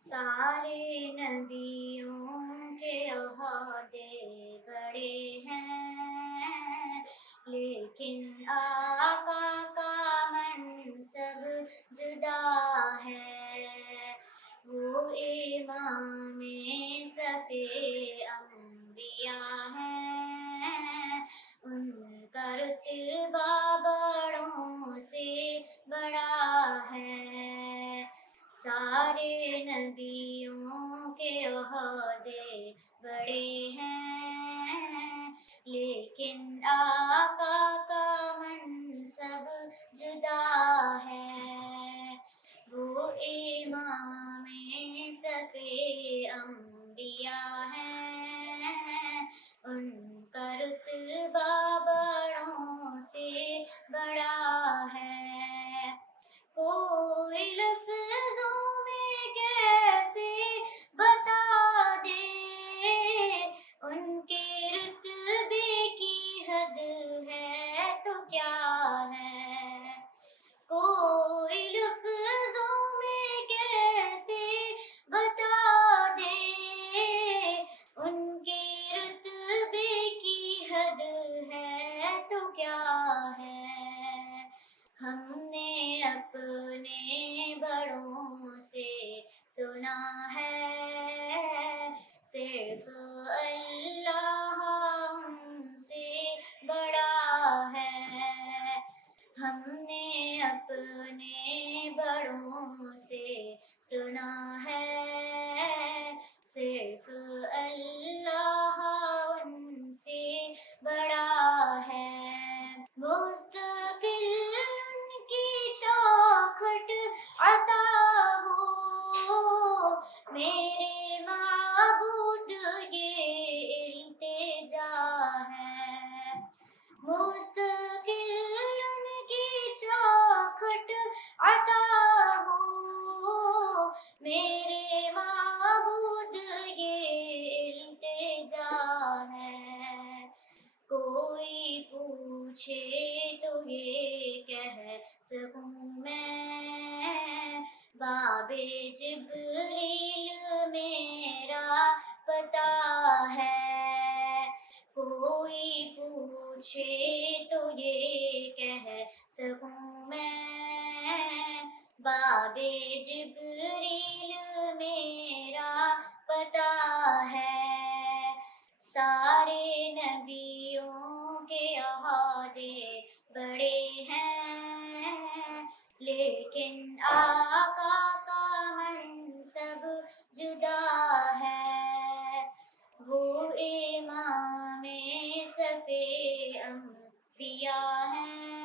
سارے نبیوں کے عہدے بڑے ہیں، لیکن آقا کا منصب جدا ہے۔ وہ امام صف انبیاء ہیں، ان کا رتبہ بڑوں سے بڑا ہے۔ سارے نبیوں کے عہدے بڑے ہیں، لیکن آقا کا منصب جدا ہے۔ وہ امام صف انبیاء ہیں، ان کا رتبہ بڑوں سے بڑا ہے۔ کوئی لفظوں میں کیسے بتا دے، ان کے رتبے کی حد ہے تو کیا ہے۔ کوئی لفظوں میں کیسے بتا دے، ان کے رتبے کی حد ہے تو کیا ہے۔ ہم نے اپنے بڑوں سے سنا ہے، صرف اللہ ان سے بڑا ہے۔ ہم نے اپنے بڑوں سے سنا ہے، صرف اللہ ان سے بڑا ہے۔ مستقل ان کی چوکھٹ عطا ہو، میرے معبود یہ التجا ہے۔ مستقل ان کی چوکھٹ عطا ہو، میرے معبود یہ التجا ہے۔ کوئی پوچھے تو یہ کہہ سکوں میں، باب جبریل میرا پتہ ہے۔ کوئی پوچھے تو یہ کہہ سکوں میں، باب جبریل میرا پتہ ہے۔ سارے نبیوں کے عہدے بڑے ہیں، لیکن آقا کا منصب جدا ہے۔ وہ امام صف انبیاء ہیں،